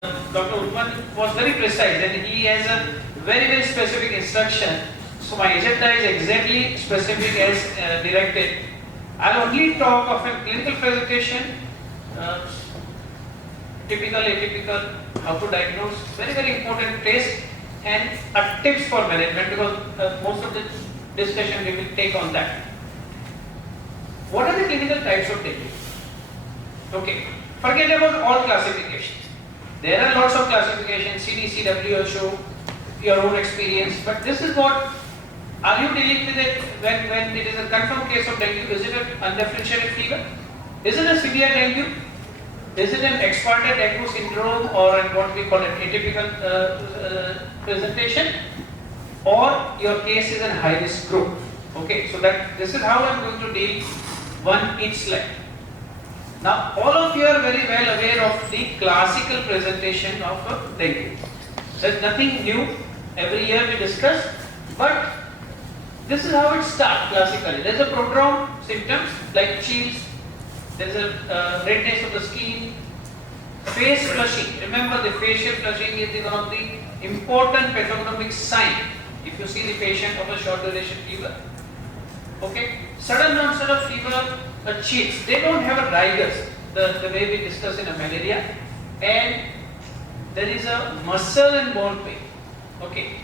Dr. Urban was very precise and he has a very specific instruction. So my agenda is exactly specific as directed. I'll only talk of a clinical presentation, typical, atypical, how to diagnose, very important test and tips for management, because most of the discussion we will take on that. What are the clinical types of dengue? Okay, forget about all classifications. There are lots of classifications, CDC, WHO, your own experience, but this is what, are you dealing with it when it is a confirmed case of dengue? Is it an undifferentiated fever? Is it a severe dengue? Is it an expanded dengue syndrome or what we call an atypical presentation? Or your case is in high risk group? Okay, so this is how I am going to deal one each slide. Now, all of you are very well aware of the classical presentation of dengue. There is nothing new, every year we discuss, but this is how it starts classically. There is a prodrome symptoms like chills, there is a redness of the skin, face flushing. Remember, the facial flushing is one of the important pathognomic sign if you see the patient of a short duration fever. Okay, sudden onset of fever, chills. They don't have a rigors, the way we discuss in a malaria, and there is a muscle and bone pain. Okay,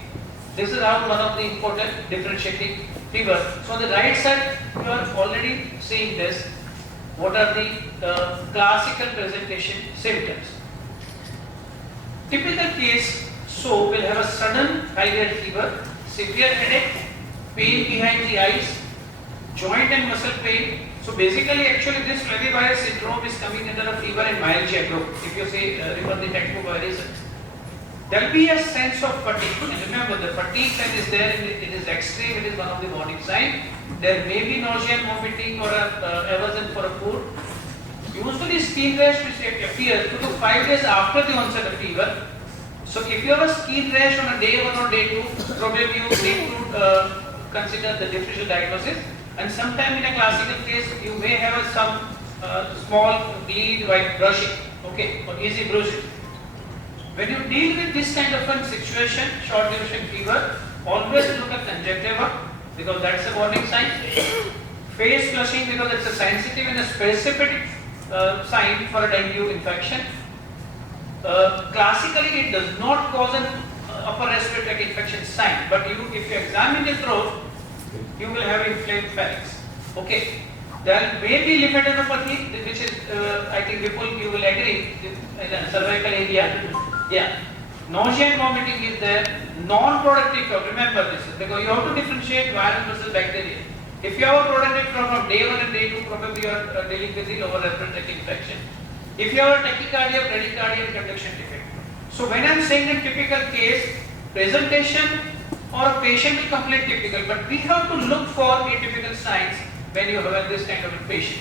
this is how one of the important differentiating fever. So on the right side, you are already seeing this. What are the classical presentation symptoms? Typical case, so will have a sudden high-grade fever, severe headache, pain behind the eyes, joint and muscle pain. So basically, actually, this flavivirus syndrome is coming under a fever and myalgia group. If you say remember the technovirus, there will be a sense of fatigue. Remember, the fatigue sign is there. It is extreme. It is one of the warning signs. There may be nausea and vomiting or aversion for a food. Usually, skin rash which appears 2 to 5 days after the onset of fever. So if you have a skin rash on a day 1 or day 2, probably you need to consider the differential diagnosis. And sometime in a classical case, you may have some small bleed while brushing, okay, or easy bruising. When you deal with this kind of a situation, short duration fever, always look at conjunctiva because that's a warning sign. Face flushing because it's a sensitive and a specific sign for a dengue infection. Classically, it does not cause an upper respiratory tract infection sign, but if you examine the throat, you will have inflamed pharynx. Okay. There may be lymphadenopathy, which is, I think Vipul, you will agree, in the cervical area. Yeah. Nausea and vomiting is there. Non-productive cough, remember this, because you have to differentiate viral versus bacterial. If you have a productive cough from day 1 and day 2, probably you are dealing with the lower respiratory tract infection. If you have a tachycardia, bradycardia, and conduction defect. So when I am saying a typical case, presentation or a patient will complete typical, but we have to look for atypical signs when you have this kind of a patient.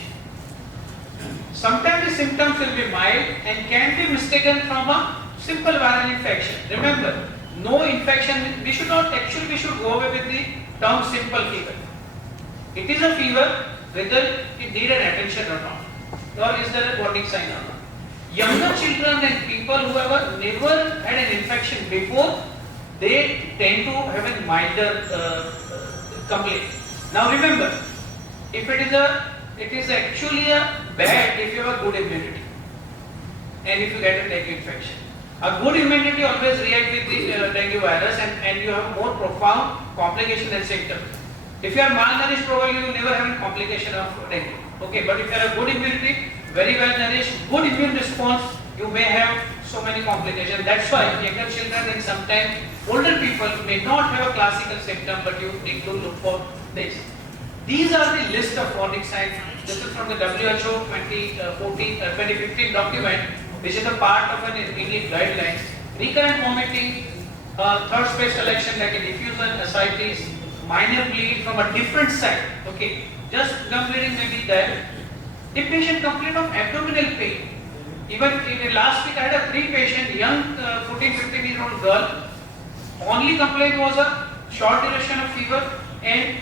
Sometimes the symptoms will be mild and can be mistaken from a simple viral infection. Remember, no infection, we should go away with the term simple fever. It is a fever, whether it needed attention or not, or is there a warning sign or not. Younger children and people who have never had an infection before, they tend to have a milder complaint. Now remember, if it is actually a bad if you have a good immunity and if you get a dengue infection. A good immunity always react with the dengue virus and you have more profound complication and symptoms. If you are malnourished, probably you will never have a complication of dengue. Okay, but if you have a good immunity, very well nourished, good immune response, you may have so many complications. That's why younger children and sometimes older people may not have a classical symptom, but you need to look for this. These are the list of warning signs. This is from the WHO 2015 document, which is a part of an Indian guidelines. Recurrent vomiting, third space collection like a diffusion, ascites, minor bleed from a different side. Okay, just gum bleeding may be there. The patient complained of abdominal pain. Even in last week I had a 3 patient, young 14-15-year-old girl. Only complaint was a short duration of fever and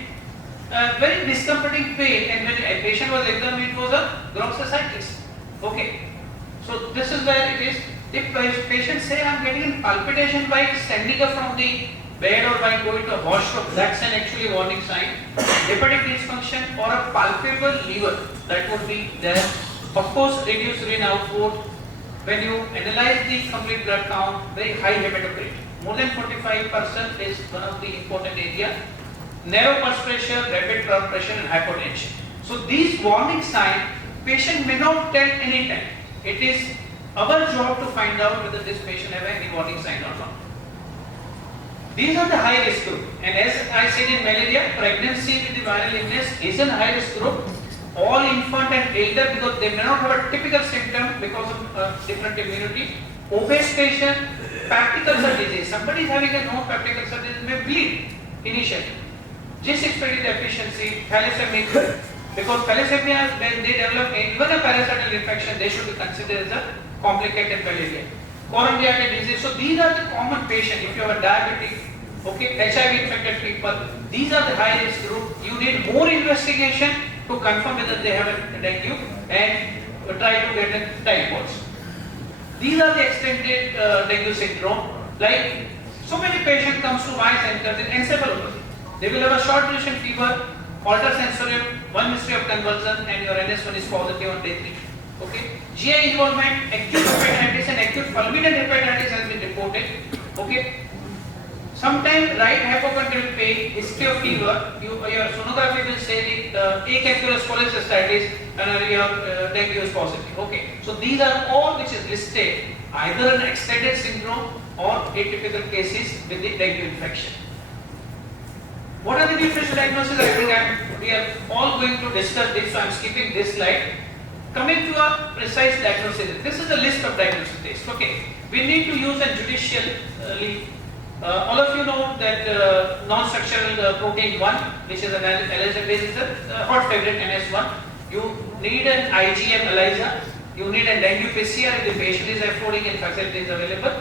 very discomforting pain, and when a patient was examined, it was a bronchitis. Okay, so this is where it is. If patients say I'm getting a palpitation by standing up from the bed or by going to a washroom, that's an actually warning sign. Hepatic dysfunction or a palpable liver, that would be there. Of course, reduced urine output. When you analyze the complete blood count, very high hematocrit. More than 45% is one of the important area. Narrow pulse pressure, rapid blood pressure and hypotension. So these warning signs, patient may not tell any time. It is our job to find out whether this patient have any warning sign or not. These are the high risk group, and as I said in malaria, pregnancy with the viral illness is a high risk group. All infant and elder, because they may not have a typical symptom because of different immunity. Obese patient, peptic ulcer disease. Somebody is having a known peptic ulcer disease may bleed initially. G6PD deficiency, thalassemia, because thalassemia, when they develop even a parasitic infection, they should be considered as a complicated malaria. Coronary artery disease. So these are the common patients. If you have a diabetic, okay, HIV infected people, these are the high risk group. You need more investigation to confirm whether they have a dengue and try to get a typhoid. These are the extended dengue syndrome. Like so many patients comes to my center with encephalopathy. They will have a short duration fever, altered sensorium, one history of convulsion, and your NS1 is positive on day 3. Okay. GI involvement, acute hepatitis and acute fulminant hepatitis has been reported. Okay. Sometimes right hypochondrial pain, history of fever, your sonography will say the acapulous cholecystitis and your dengue is positive. Okay. So these are all which is listed either an extended syndrome or atypical cases with the dengue infection. What are the differential diagnoses? I think we are all going to discuss this, so I am skipping this slide. Coming to a precise diagnosis, this is a list of diagnosis tests. Okay, we need to use a judicially. All of you know that non-structural protein 1, which is an ELISA base, is a hot favorite NS1. You need an IgM ELISA. You need a dengue PCR if the patient is affording and facility is available.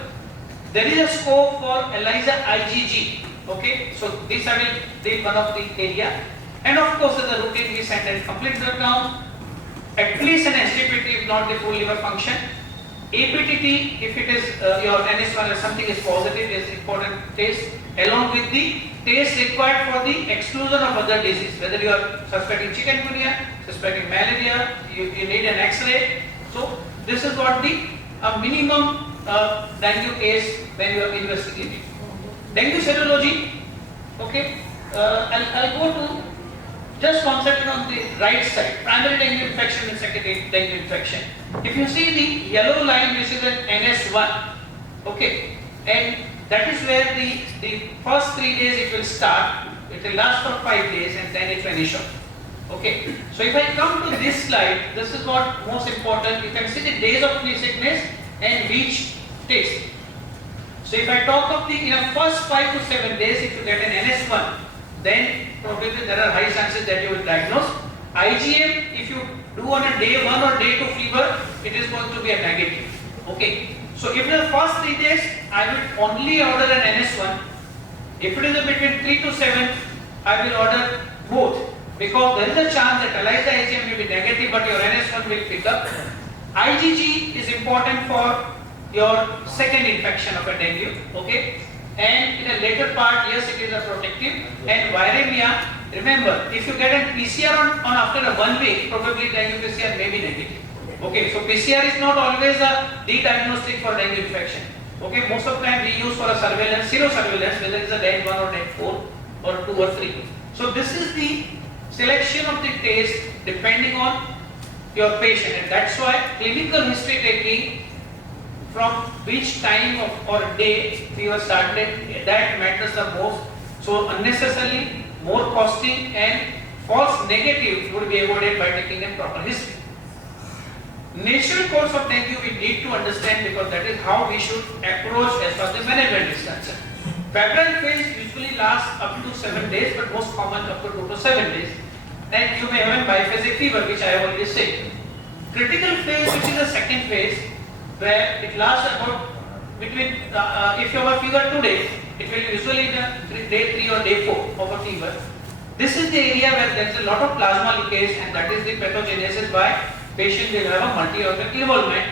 There is a scope for ELISA IgG. Okay, so this I will take one of the area, and of course as a routine we send a complete blood count, at least an SGPT if not the full liver function. APTT if it is your NS1 or something is positive is important test, along with the test required for the exclusion of other disease, whether you are suspecting chikungunya, suspecting malaria, you need an X-ray. So this is what the minimum dengue case when you are investigating. Dengue serology, okay, I'll go to just concentrate on the right side, primary dengue infection and secondary dengue infection. If you see the yellow line, this is an NS1, okay, and that is where the first 3 days it will start, it will last for 5 days and then it finish off. Okay, so if I come to this slide, this is what most important, you can see the days of the sickness and which test. So if I talk of the in the first 5 to 7 days, if you get an NS1, then probably there are high chances that you will diagnose. IgM, if you do on a day 1 or day 2 fever, it is going to be a negative. Okay. So if in the first 3 days, I will only order an NS1. If it is between 3 to 7, I will order both, because there is a chance that ELISA IgM will be negative, but your NS1 will pick up. IgG is important for your second infection of a dengue, okay, and in a later part, yes, it is a protective. And viremia, remember, if you get a PCR on after a 1 week, probably dengue PCR may be negative. Okay, so PCR is not always a diagnostic for dengue infection. Okay, most of the time we use for a surveillance, serosurveillance, whether it's a DEN 1 or DEN 4 or 2 or 3. So this is the selection of the test depending on your patient, and that's why clinical history taking from which time or day fever started, that matters the most. So unnecessarily more costing and false negative would be avoided by taking a proper history. Natural course of dengue we need to understand, because that is how we should approach as far as the management is concerned. Febrile phase usually lasts up to 7 days, but most common up to 2 to 7 days. Then you may have a biphasic fever, which I have already said. Critical phase, which is the second phase, where it lasts about between, if you have a fever today, it will usually be day 3 or day 4 of a fever. This is the area where there is a lot of plasma leakage, and that is the pathogenesis by patient will have a multi-organ involvement.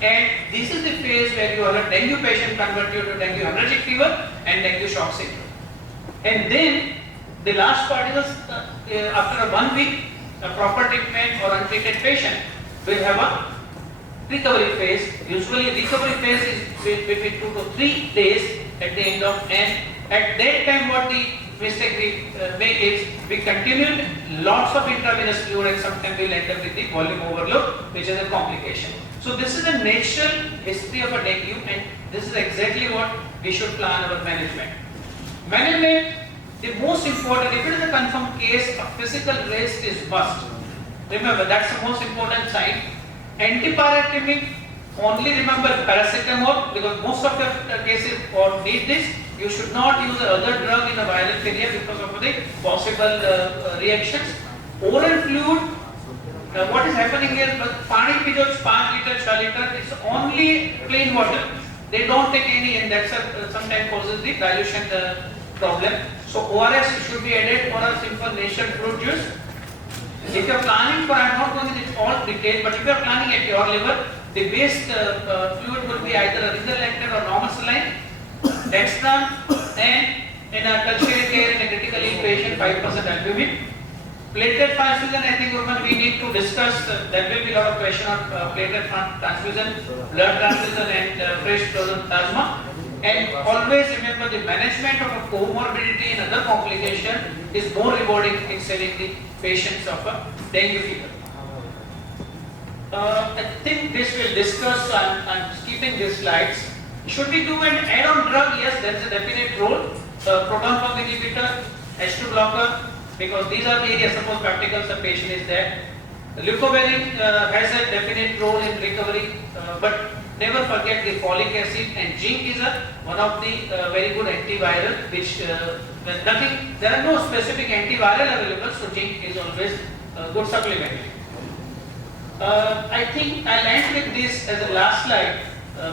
And this is the phase where you have a dengue patient convert you to dengue hemorrhagic fever and dengue shock syndrome. And then the last part is after 1 week, a proper treatment or untreated patient will have a recovery phase. Usually recovery phase is between 2 to 3 days at the end of, and at that time what the mistake we make is we continued lots of intravenous fluid and sometimes we'll end up with the volume overload, which is a complication. So this is a natural history of a dengue, and this is exactly what we should plan our management. Management, the most important, if it is a confirmed case, a physical rest is must. Remember, that's the most important sign. Antipyrethromic, only remember paracetamol, because most of the cases or need this. You should not use other drug in a violent area because of the possible reactions. Oral fluid, what is happening here, pani pijo 5 liter, 6 liter, it's only plain water. They don't take any, and that's sometimes causes the dilution problem. So ORS should be added, or a simple nation fruit juice. If you are planning for, I am not going into all detail, but if you are planning at your level, the base fluid will be either a ringer-lactate or normal saline, dextran, and in a tertiary care in a critically ill patient 5% albumin. Platelet transfusion, I think we need to discuss. There will be a lot of question on platelet transfusion, blood transfusion, and fresh frozen plasma. And always remember, the management of a comorbidity and other complication is more rewarding in saving the patients of a dengue fever. I think this will discuss. I'm skipping these slides. Should we do an add-on drug? Yes, there is a definite role. Proton pump inhibitor, H2 blocker, because these are the areas. Suppose practical the patient is there. Leucovorin has a definite role in recovery, but never forget the folic acid, and zinc is one of the very good antiviral, which there are no specific antiviral available, so zinc is always a good supplement. I think I'll end with this as a last slide.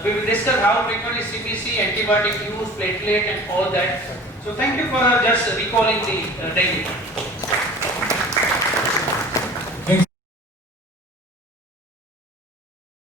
We will discuss how frequently CBC, antibiotic use, platelet, and all that. So thank you for just recalling the dengue.